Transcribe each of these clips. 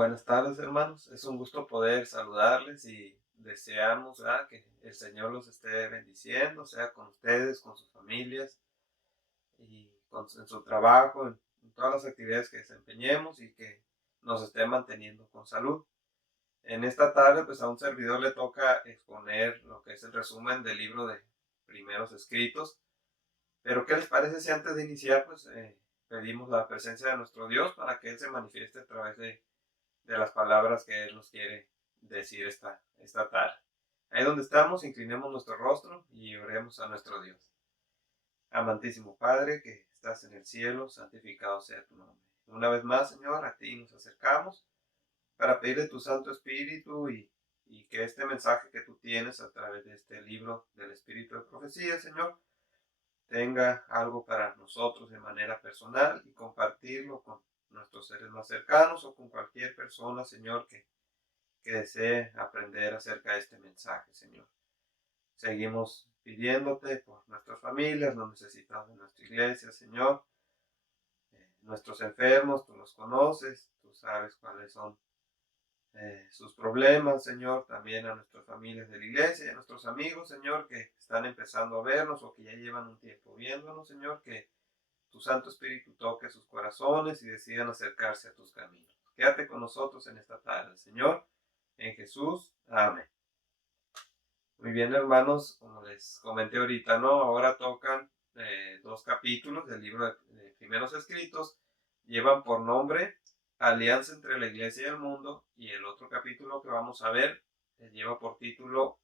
Buenas tardes, hermanos. Es un gusto poder saludarles y deseamos, ¿verdad?, que el Señor los esté bendiciendo, sea con ustedes, con sus familias y en su trabajo, en todas las actividades que desempeñemos y que nos esté manteniendo con salud. En esta tarde, pues a un servidor le toca exponer lo que es el resumen del libro de Primeros Escritos. Pero, ¿qué les parece si antes de iniciar, pues pedimos la presencia de nuestro Dios para que Él se manifieste a través de las palabras que Él nos quiere decir esta tarde? Ahí donde estamos, inclinemos nuestro rostro y oremos a nuestro Dios. Amantísimo Padre, que estás en el cielo, santificado sea tu nombre. Una vez más, Señor, a ti nos acercamos para pedirle tu Santo Espíritu y que este mensaje que tú tienes a través de este libro del Espíritu de Profecía, Señor, tenga algo para nosotros de manera personal y compartirlo con nuestros seres más cercanos o con cualquier persona, Señor, que desee aprender acerca de este mensaje, Señor. Seguimos pidiéndote por nuestras familias, los necesitados de nuestra iglesia, Señor. Nuestros enfermos, tú los conoces, tú sabes cuáles son sus problemas, Señor. También a nuestras familias de la iglesia y a nuestros amigos, Señor, que están empezando a vernos o que ya llevan un tiempo viéndonos, Señor, que tu Santo Espíritu toque sus corazones y decidan acercarse a tus caminos. Quédate con nosotros en esta tarde, Señor, en Jesús. Amén. Muy bien, hermanos, como les comenté ahorita, ¿no? Ahora tocan dos capítulos del libro de Primeros Escritos. Llevan por nombre Alianza entre la Iglesia y el Mundo, y el otro capítulo que vamos a ver lleva por título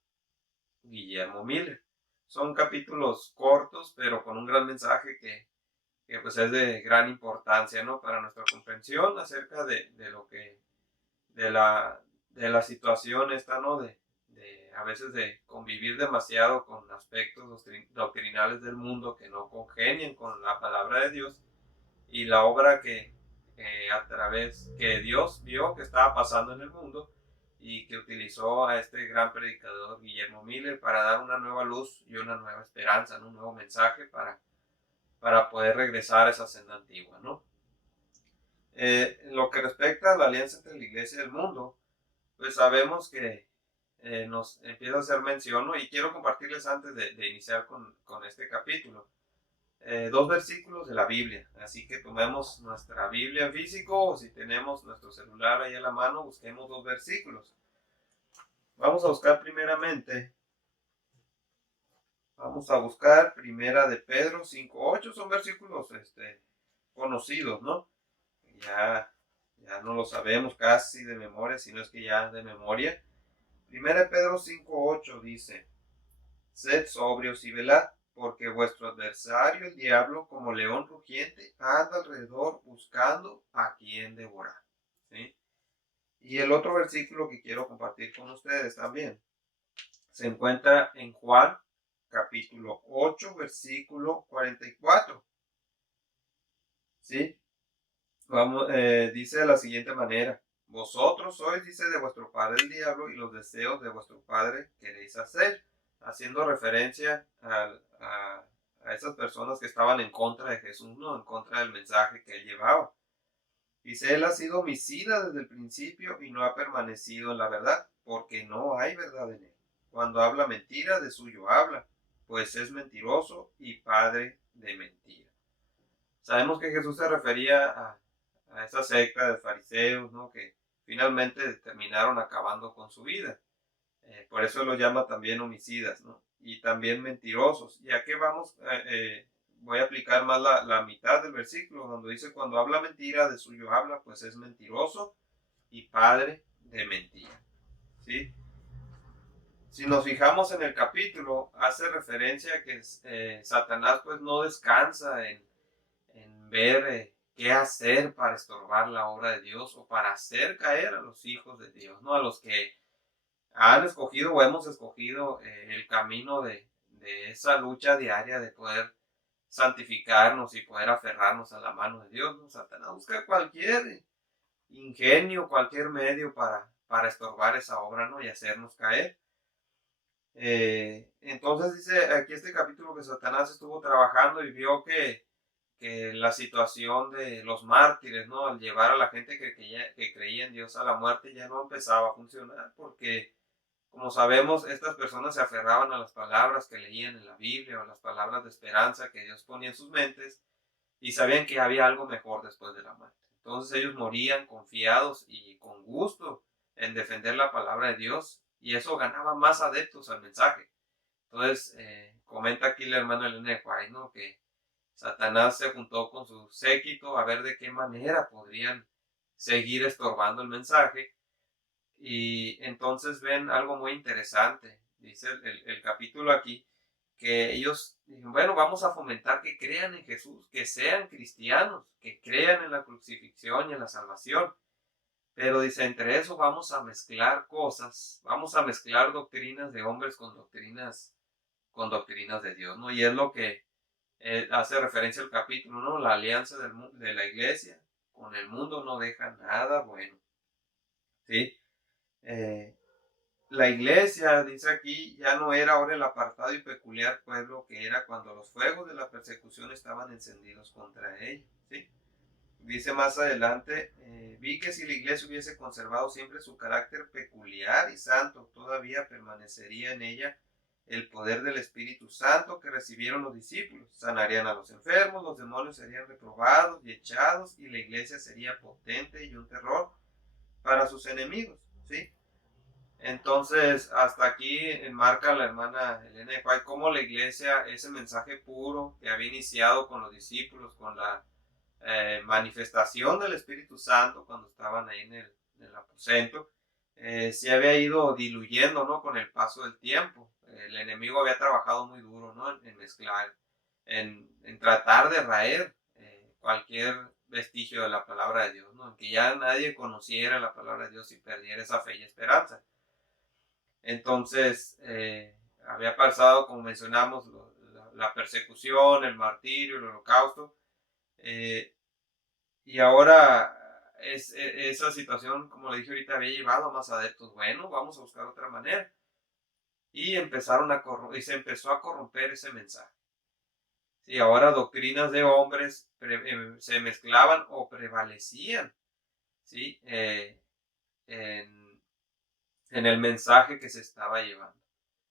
Guillermo Miller. Son capítulos cortos, pero con un gran mensaje que pues es de gran importancia, ¿no?, para nuestra comprensión acerca de lo que, de la situación esta, ¿no?, de a veces de convivir demasiado con aspectos doctrinales del mundo que no congenian con la palabra de Dios y la obra a través que Dios vio que estaba pasando en el mundo y que utilizó a este gran predicador Guillermo Miller para dar una nueva luz y una nueva esperanza, ¿no?, un nuevo mensaje para poder regresar a esa senda antigua, ¿no? En lo que respecta a la alianza entre la iglesia y el mundo, pues sabemos que nos empieza a hacer mención, ¿no? Y quiero compartirles antes de iniciar con este capítulo, dos versículos de la Biblia. Así que tomemos nuestra Biblia en físico o si tenemos nuestro celular ahí a la mano, busquemos dos versículos. Vamos a buscar primeramente, vamos a buscar Primera de Pedro 5:8, son versículos conocidos, ¿no? Ya no lo sabemos casi de memoria, sino es que ya de memoria. Primera de Pedro 5:8 dice: Sed sobrios y velad, porque vuestro adversario, el diablo, como león rugiente, anda alrededor buscando a quien devorar. ¿Sí? Y el otro versículo que quiero compartir con ustedes también se encuentra en Juan, capítulo 8, versículo 44. ¿Sí? Dice de la siguiente manera: Vosotros sois, dice, de vuestro padre el diablo, y los deseos de vuestro padre queréis hacer, haciendo referencia a esas personas que estaban en contra de Jesús, ¿no?, en contra del mensaje que él llevaba. Dice: Él ha sido homicida desde el principio y no ha permanecido en la verdad, porque no hay verdad en él. Cuando habla mentira, de suyo habla, pues es mentiroso y padre de mentira. Sabemos que Jesús se refería a esa secta de fariseos, ¿no?, que finalmente terminaron acabando con su vida. Por eso lo llama también homicidas, ¿no?, y también mentirosos. ¿Y a qué vamos? Voy a aplicar más la mitad del versículo, donde dice: cuando habla mentira, de suyo habla, pues es mentiroso y padre de mentira. ¿Sí? Si nos fijamos en el capítulo, hace referencia a que Satanás pues no descansa en ver qué hacer para estorbar la obra de Dios o para hacer caer a los hijos de Dios, ¿no?, a los que han escogido o hemos escogido el camino de esa lucha diaria de poder santificarnos y poder aferrarnos a la mano de Dios, ¿no? Satanás busca cualquier ingenio, cualquier medio para estorbar esa obra, ¿no?, y hacernos caer. Entonces dice aquí este capítulo que Satanás estuvo trabajando y vio que que la situación de los mártires, ¿no? Al llevar a la gente que creía en Dios a la muerte ya no empezaba a funcionar, porque como sabemos, estas personas se aferraban a las palabras que leían en la Biblia o a las palabras de esperanza que Dios ponía en sus mentes y sabían que había algo mejor después de la muerte. Entonces ellos morían confiados y con gusto en defender la palabra de Dios y eso ganaba más adeptos al mensaje. Entonces, comenta aquí la hermana Elena de White, ¿no? Que Satanás se juntó con su séquito a ver de qué manera podrían seguir estorbando el mensaje. Y entonces ven algo muy interesante. Dice el capítulo aquí que ellos dijeron, bueno, vamos a fomentar que crean en Jesús, que sean cristianos, que crean en la crucifixión y en la salvación. Pero dice, entre eso vamos a mezclar cosas, vamos a mezclar doctrinas de hombres con doctrinas de Dios, ¿no? Y es lo que hace referencia al capítulo, ¿no? La alianza de la iglesia con el mundo no deja nada bueno, ¿sí? Eh, la iglesia, dice aquí, ya no era ahora el apartado y peculiar pueblo que era cuando los fuegos de la persecución estaban encendidos contra ella, ¿sí? Dice más adelante, vi que si la iglesia hubiese conservado siempre su carácter peculiar y santo, todavía permanecería en ella el poder del Espíritu Santo que recibieron los discípulos. Sanarían a los enfermos, los demonios serían reprobados y echados, y la iglesia sería potente y un terror para sus enemigos, ¿sí? Entonces, hasta aquí enmarca la hermana Elena de White cómo la iglesia, ese mensaje puro que había iniciado con los discípulos, con la manifestación del Espíritu Santo cuando estaban ahí en el aposento, se había ido diluyendo, ¿no? Con el paso del tiempo. El enemigo había trabajado muy duro, ¿no? En mezclar, en tratar de raer cualquier vestigio de la palabra de Dios, ¿no? En que ya nadie conociera la palabra de Dios y perdiera esa fe y esperanza. Entonces, había pasado, como mencionamos, la persecución, el martirio, el holocausto, y ahora esa situación, como le dije ahorita, había llevado a más adeptos. Bueno, vamos a buscar otra manera. Y y se empezó a corromper ese mensaje. Sí, ahora doctrinas de hombres se mezclaban o prevalecían, ¿sí? En el mensaje que se estaba llevando.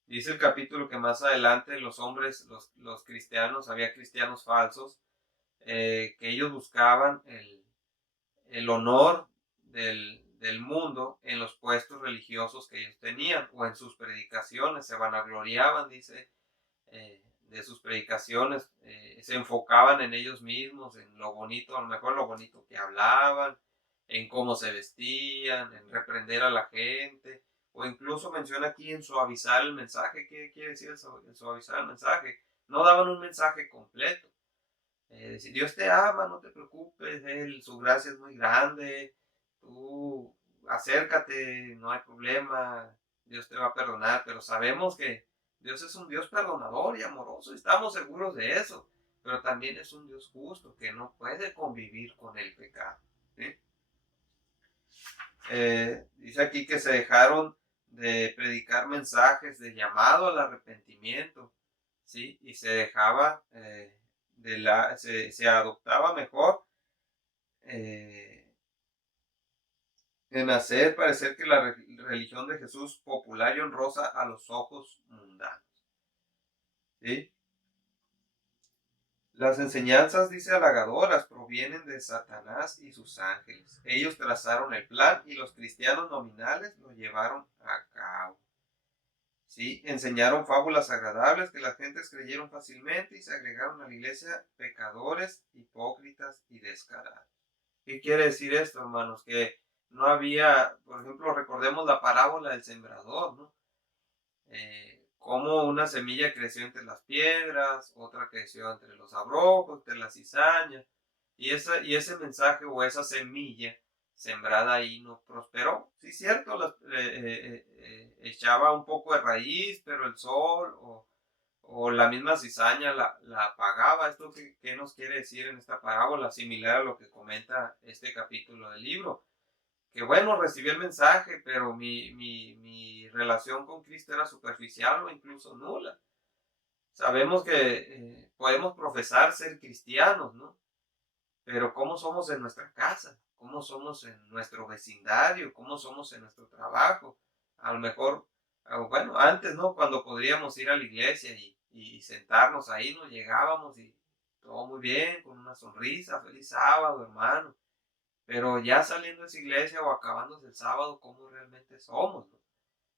Dice el capítulo que más adelante los hombres, los cristianos, había cristianos falsos, que ellos buscaban el honor del mundo en los puestos religiosos que ellos tenían o en sus predicaciones, se vanagloriaban, dice, de sus predicaciones, se enfocaban en ellos mismos, en lo bonito, a lo mejor lo bonito que hablaban, en cómo se vestían, en reprender a la gente, o incluso menciona aquí en suavizar el mensaje. ¿Qué quiere decir en suavizar el mensaje? No daban un mensaje completo. Decir, Dios te ama, no te preocupes, su gracia es muy grande, tú acércate, no hay problema, Dios te va a perdonar, pero sabemos que Dios es un Dios perdonador y amoroso, y estamos seguros de eso, pero también es un Dios justo que no puede convivir con el pecado, ¿sí? Dice aquí que se dejaron de predicar mensajes de llamado al arrepentimiento, ¿sí? Y se dejaba, se adoptaba mejor en hacer parecer que la religión de Jesús popular y honrosa a los ojos mundanos, ¿sí? Las enseñanzas, dice, halagadoras provienen de Satanás y sus ángeles. Ellos trazaron el plan y los cristianos nominales lo llevaron a cabo. ¿Sí? Enseñaron fábulas agradables que las gentes creyeron fácilmente y se agregaron a la iglesia pecadores, hipócritas y descarados. ¿Qué quiere decir esto, hermanos? Que no había, por ejemplo, recordemos la parábola del sembrador, ¿no? Cómo una semilla creció entre las piedras, otra creció entre los abrojos, entre las cizañas, y ese mensaje o esa semilla sembrada ahí no prosperó. Sí, cierto, echaba un poco de raíz, pero el sol o la misma cizaña la apagaba. ¿Esto qué nos quiere decir en esta parábola? Similar a lo que comenta este capítulo del libro. Que bueno, recibí el mensaje, pero mi relación con Cristo era superficial o incluso nula. sabemos que podemos profesar ser cristianos, ¿no? Pero ¿cómo somos en nuestra casa? ¿Cómo somos en nuestro vecindario? ¿Cómo somos en nuestro trabajo? A lo mejor, bueno, antes, ¿no? Cuando podríamos ir a la iglesia y sentarnos ahí, nos llegábamos y todo muy bien, con una sonrisa, feliz sábado, hermano. Pero ya saliendo de esa iglesia o acabándose el sábado, ¿cómo realmente somos, no?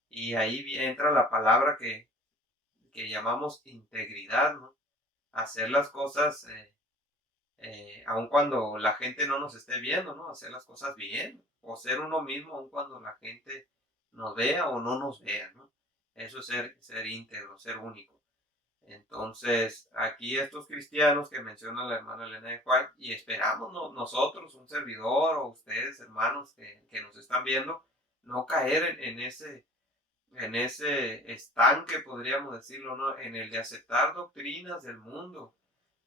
Y ahí entra la palabra que llamamos integridad, ¿no? Hacer las cosas aun cuando la gente no nos esté viendo, ¿no? Hacer las cosas bien, o ser uno mismo aun cuando la gente nos vea o no nos vea, ¿no? Eso es ser íntegro, ser único. Entonces, aquí estos cristianos que menciona la hermana Elena de White, y esperamos nosotros, un servidor o ustedes, hermanos que nos están viendo, no caer en ese estanque, podríamos decirlo, ¿no? En el de aceptar doctrinas del mundo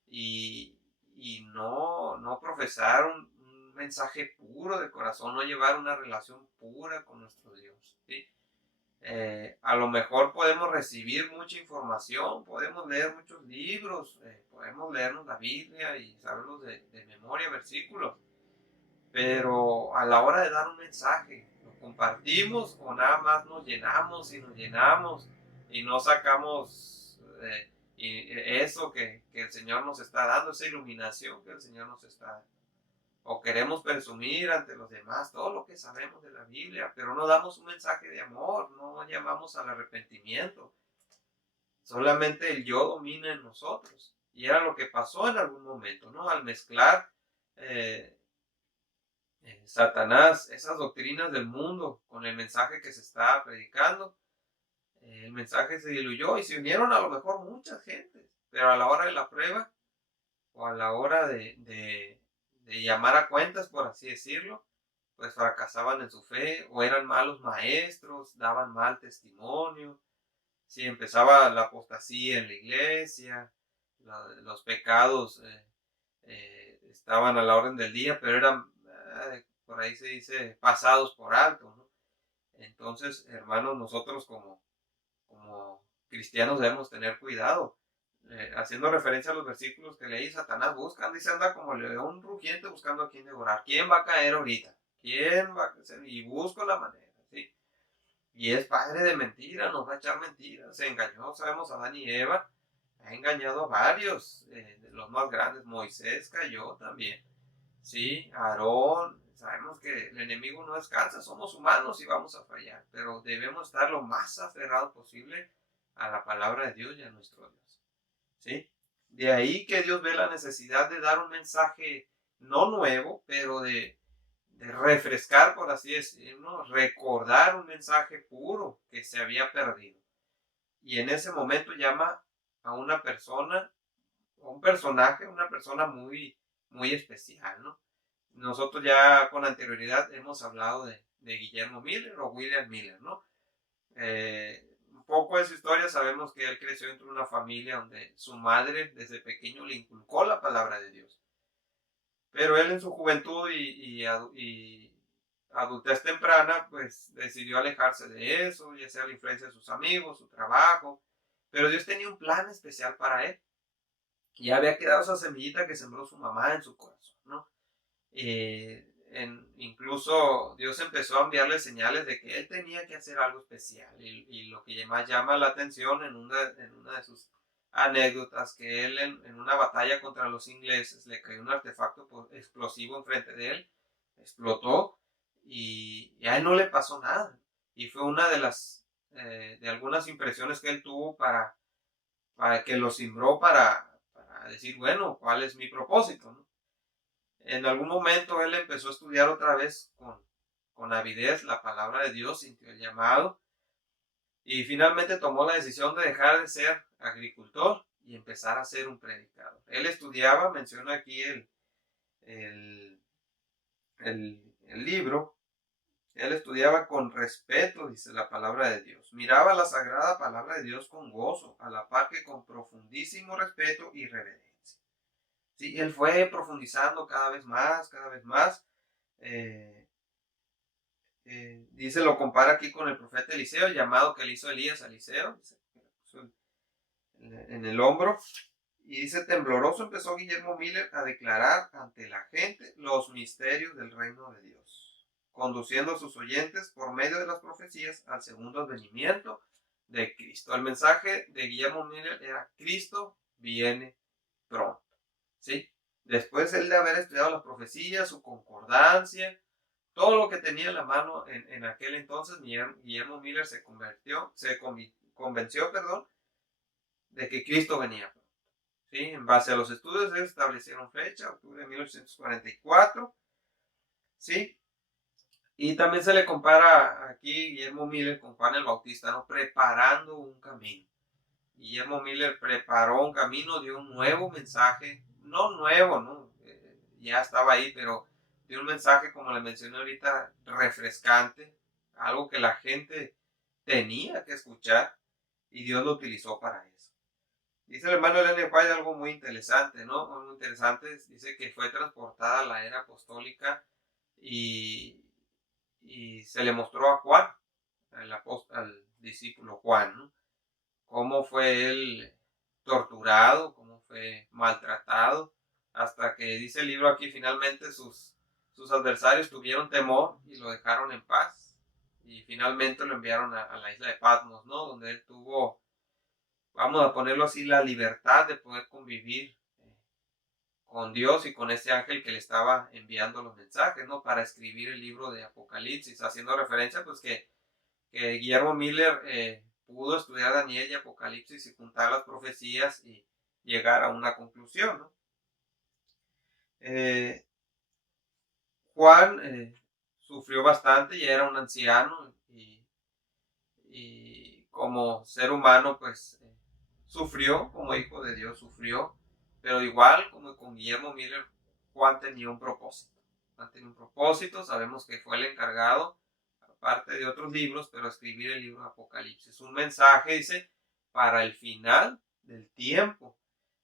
y, y no profesar un mensaje puro de corazón, no llevar una relación pura con nuestro Dios, ¿sí? A lo mejor podemos recibir mucha información, podemos leer muchos libros, podemos leernos la Biblia y saberlos de memoria, versículos, pero a la hora de dar un mensaje, ¿lo compartimos o nada más nos llenamos y no sacamos eso que el Señor nos está dando, esa iluminación que el Señor nos está dando? O queremos presumir ante los demás todo lo que sabemos de la Biblia, pero no damos un mensaje de amor, no llamamos al arrepentimiento. Solamente el yo domina en nosotros. Y era lo que pasó en algún momento, ¿no? Al mezclar eh, Satanás esas doctrinas del mundo con el mensaje que se estaba predicando, el mensaje se diluyó y se unieron a lo mejor muchas gentes, pero a la hora de la prueba o a la hora de llamar a cuentas, por así decirlo, pues fracasaban en su fe o eran malos maestros, daban mal testimonio, si empezaba la apostasía en la iglesia, los pecados estaban a la orden del día, pero eran, por ahí se dice, pasados por alto, ¿no? Entonces, hermanos, nosotros como cristianos debemos tener cuidado. Haciendo referencia a los versículos que leí, Satanás busca, dice, anda como león rugiente buscando a quien devorar. ¿Quién va a caer ahorita? ¿Quién va a caer? Y busco la manera, ¿sí? Y es padre de mentira, nos va a echar mentiras. Se engañó, sabemos, a Adán y Eva. Ha engañado a varios, de los más grandes. Moisés cayó también. Sí, Aarón. Sabemos que el enemigo no descansa, somos humanos y vamos a fallar, pero debemos estar lo más aferrados posible a la palabra de Dios y a nuestro Dios. ¿Sí? De ahí que Dios ve la necesidad de dar un mensaje no nuevo, pero de refrescar, por así decirlo, recordar un mensaje puro que se había perdido. Y en ese momento llama a una persona, a un personaje, una persona muy, muy especial, ¿no? Nosotros ya con anterioridad hemos hablado de Guillermo Miller o William Miller, ¿no? Un poco de su historia, sabemos que él creció dentro de una familia donde su madre desde pequeño le inculcó la palabra de Dios. Pero él en su juventud y adultez temprana, pues decidió alejarse de eso, ya sea la influencia de sus amigos, su trabajo. Pero Dios tenía un plan especial para él. Y había quedado esa semillita que sembró su mamá en su corazón, ¿no? Incluso Dios empezó a enviarle señales de que él tenía que hacer algo especial. Y lo que más llama la atención en una de sus anécdotas, que él en una batalla contra los ingleses le cayó un artefacto explosivo enfrente de él, explotó y a él no le pasó nada. Y fue una de algunas impresiones que él tuvo para que lo cimbró para decir, bueno, ¿cuál es mi propósito, no? En algún momento él empezó a estudiar otra vez con avidez la palabra de Dios, sintió el llamado y finalmente tomó la decisión de dejar de ser agricultor y empezar a ser un predicador. Él estudiaba, menciona aquí el, el libro, él estudiaba con respeto, dice la palabra de Dios. Miraba la sagrada palabra de Dios con gozo, a la par que con profundísimo respeto y reverencia. Sí, él fue profundizando cada vez más, cada vez más. Dice, lo compara aquí con el profeta Eliseo, el llamado que le hizo Elías a Eliseo. Dice, en el hombro. Y dice, tembloroso empezó Guillermo Miller a declarar ante la gente los misterios del reino de Dios, conduciendo a sus oyentes por medio de las profecías al segundo advenimiento de Cristo. El mensaje de Guillermo Miller era: Cristo viene pronto, ¿sí? Después él de haber estudiado las profecías, su concordancia, todo lo que tenía en la mano en aquel entonces, Guillermo Miller convenció, de que Cristo venía. ¿Sí? En base a los estudios, ellos establecieron fecha, octubre de 1844. ¿Sí? Y también se le compara aquí Guillermo Miller con Juan el Bautista, ¿no? Preparando un camino. Guillermo Miller preparó un camino, dio un nuevo mensaje, no nuevo, ¿no? Ya estaba ahí, pero dio un mensaje, como le mencioné ahorita, refrescante, algo que la gente tenía que escuchar, y Dios lo utilizó para eso. Dice el hermano Ellen White algo muy interesante, ¿no? Muy interesante. Dice que fue transportada a la era apostólica y se le mostró a Juan, al discípulo Juan, ¿no? Cómo fue él torturado, cómo fue maltratado, hasta que dice el libro aquí, finalmente sus adversarios tuvieron temor y lo dejaron en paz. Y finalmente lo enviaron a la isla de Patmos, ¿no? Donde él tuvo, vamos a ponerlo así, la libertad de poder convivir con Dios y con ese ángel que le estaba enviando los mensajes, ¿no? Para escribir el libro de Apocalipsis, haciendo referencia, pues, que Guillermo Miller pudo estudiar Daniel y Apocalipsis y juntar las profecías y llegar a una conclusión, ¿no? Juan sufrió bastante, ya era un anciano, y como ser humano, pues, sufrió, como hijo de Dios sufrió, pero igual como con Guillermo Miller, Juan tenía un propósito. Juan tenía un propósito, sabemos que fue el encargado, aparte de otros libros, pero escribir el libro de Apocalipsis. Un mensaje, dice, para el final del tiempo.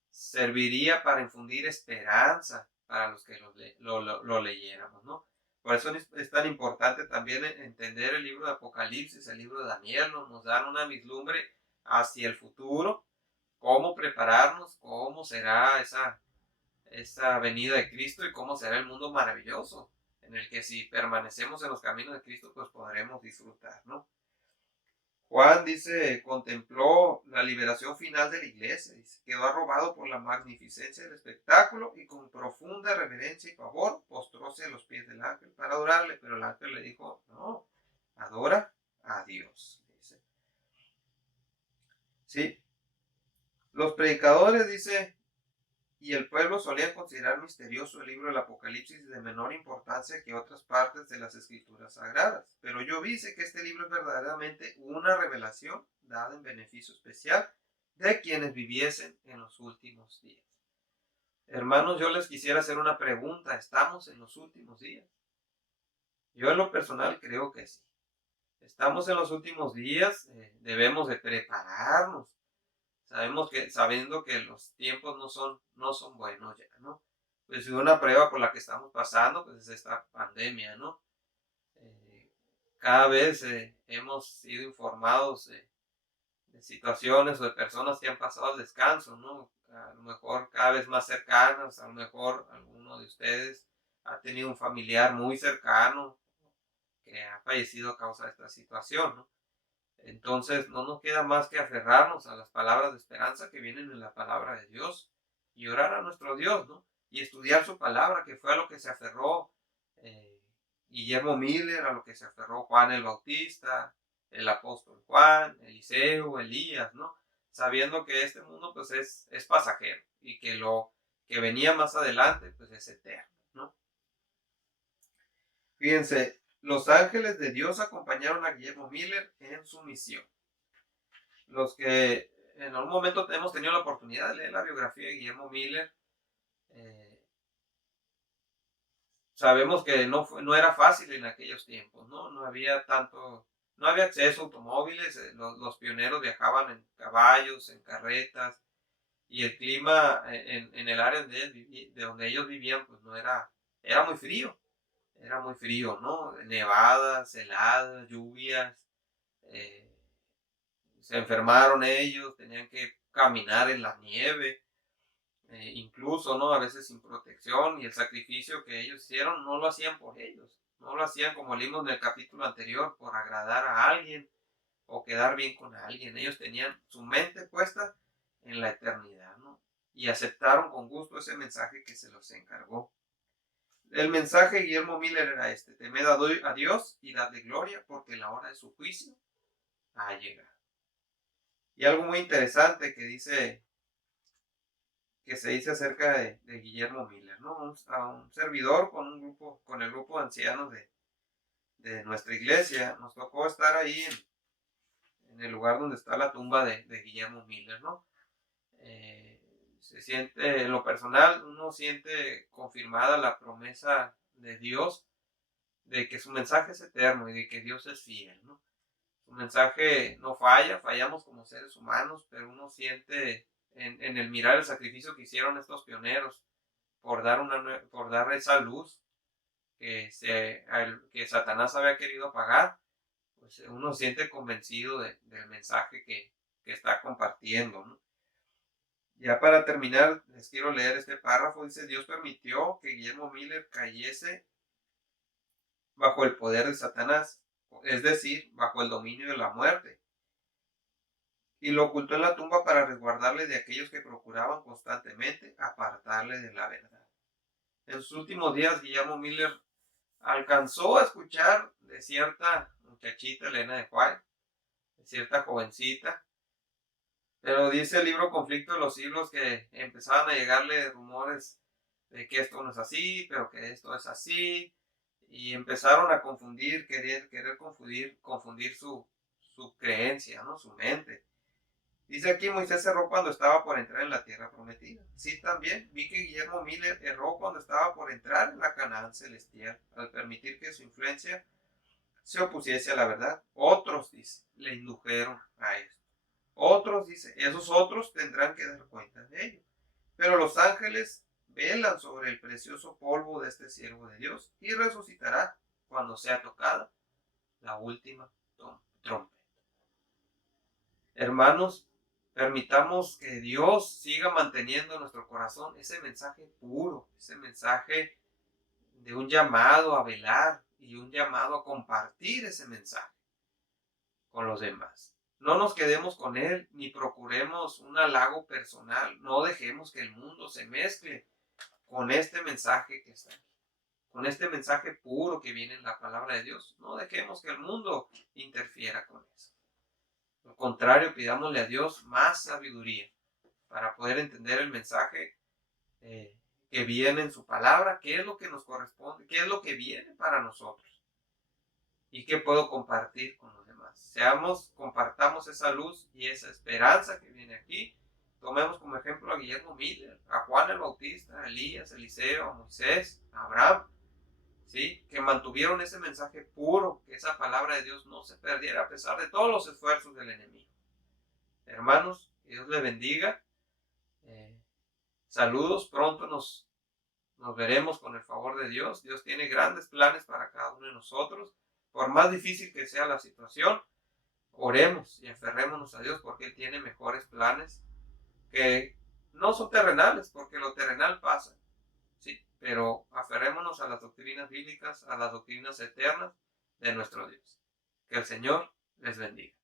Serviría para infundir esperanza para los que lo leyéramos, ¿no? Por eso es tan importante también entender el libro de Apocalipsis, el libro de Daniel, nos dan una vislumbre hacia el futuro, cómo prepararnos, cómo será esa venida de Cristo y cómo será el mundo maravilloso, en el que si permanecemos en los caminos de Cristo, pues podremos disfrutar, ¿no? Juan dice, contempló la liberación final de la iglesia, dice, quedó arrobado por la magnificencia del espectáculo y con profunda reverencia y favor postróse a los pies del ángel para adorarle, pero el ángel le dijo, no, adora a Dios, dice. Sí, los predicadores, dice, y el pueblo solían considerar misterioso el libro del Apocalipsis de menor importancia que otras partes de las escrituras sagradas. Pero yo dice que este libro es verdaderamente una revelación dada en beneficio especial de quienes viviesen en los últimos días. Hermanos, yo les quisiera hacer una pregunta. ¿Estamos en los últimos días? Yo en lo personal creo que sí. Estamos en los últimos días, debemos de prepararnos. Sabiendo que los tiempos no son buenos ya, ¿no? Pues una prueba por la que estamos pasando, pues es esta pandemia, ¿no? Cada vez hemos sido informados de situaciones o de personas que han pasado al descanso, ¿no? A lo mejor cada vez más cercanas, a lo mejor alguno de ustedes ha tenido un familiar muy cercano que ha fallecido a causa de esta situación, ¿no? Entonces no nos queda más que aferrarnos a las palabras de esperanza que vienen en la palabra de Dios y orar a nuestro Dios, ¿no? Y estudiar su palabra, que fue a lo que se aferró Guillermo Miller, a lo que se aferró Juan el Bautista, el apóstol Juan, Eliseo, Elías, ¿no? Sabiendo que este mundo pues es pasajero y que lo que venía más adelante pues es eterno, ¿no? Fíjense, los ángeles de Dios acompañaron a Guillermo Miller en su misión. Los que en algún momento hemos tenido la oportunidad de leer la biografía de Guillermo Miller, sabemos que no era fácil en aquellos tiempos, ¿no? No había acceso a automóviles, los pioneros viajaban en caballos, en carretas, y el clima en el área de donde ellos vivían, pues era muy frío, ¿no? Nevadas, heladas, lluvias, se enfermaron ellos, tenían que caminar en la nieve, incluso, ¿no? A veces sin protección, y el sacrificio que ellos hicieron no lo hacían por ellos, no lo hacían como leímos en el capítulo anterior, por agradar a alguien o quedar bien con alguien. Ellos tenían su mente puesta en la eternidad, ¿no? Y aceptaron con gusto ese mensaje que se los encargó. El mensaje de Guillermo Miller era este: temed a Dios y dadle gloria, porque la hora de su juicio ha llegado. Y algo muy interesante que se dice acerca de Guillermo Miller, ¿no? A un servidor con el grupo de ancianos de nuestra iglesia, nos tocó estar ahí en el lugar donde está la tumba de Guillermo Miller, ¿no? Se siente, en lo personal, uno siente confirmada la promesa de Dios de que su mensaje es eterno y de que Dios es fiel, ¿no? Su mensaje no falla, fallamos como seres humanos, pero uno siente en el mirar el sacrificio que hicieron estos pioneros por dar esa luz que Satanás había querido apagar, pues uno se siente convencido del mensaje que está compartiendo, ¿no? Ya para terminar, les quiero leer este párrafo. Dice: Dios permitió que Guillermo Miller cayese bajo el poder de Satanás, es decir, bajo el dominio de la muerte, y lo ocultó en la tumba para resguardarle de aquellos que procuraban constantemente apartarle de la verdad. En sus últimos días, Guillermo Miller alcanzó a escuchar de cierta muchachita, Elena de White, de cierta jovencita, pero dice el libro Conflicto de los Siglos que empezaban a llegarle rumores de que esto no es así, pero que esto es así, y empezaron a querer confundir su creencia, ¿no? Su mente. Dice aquí: Moisés erró cuando estaba por entrar en la tierra prometida. Sí, también vi que Guillermo Miller erró cuando estaba por entrar en la Canaán celestial, al permitir que su influencia se opusiese a la verdad. Otros, dice, le indujeron a esto. Otros, dice, esos otros tendrán que dar cuenta de ello. Pero los ángeles velan sobre el precioso polvo de este siervo de Dios y resucitará cuando sea tocada la última trompeta. Hermanos, permitamos que Dios siga manteniendo en nuestro corazón ese mensaje puro, ese mensaje de un llamado a velar y un llamado a compartir ese mensaje con los demás. No nos quedemos con él, ni procuremos un halago personal. No dejemos que el mundo se mezcle con este mensaje que está aquí, con este mensaje puro que viene en la palabra de Dios. No dejemos que el mundo interfiera con eso. Al contrario, pidámosle a Dios más sabiduría para poder entender el mensaje que viene en su palabra, qué es lo que nos corresponde, qué es lo que viene para nosotros y qué puedo compartir con los demás. Compartamos esa luz y esa esperanza que viene aquí. Tomemos como ejemplo a Guillermo Miller, a Juan el Bautista, a Elías, Eliseo, a Moisés, a Abraham, ¿sí? Que mantuvieron ese mensaje puro, que esa palabra de Dios no se perdiera a pesar de todos los esfuerzos del enemigo. Hermanos, que Dios les bendiga. Saludos, pronto nos veremos con el favor de Dios. Dios tiene grandes planes para cada uno de nosotros. Por más difícil que sea la situación, oremos y aferrémonos a Dios, porque Él tiene mejores planes que no son terrenales, porque lo terrenal pasa, ¿sí? Pero aferrémonos a las doctrinas bíblicas, a las doctrinas eternas de nuestro Dios. Que el Señor les bendiga.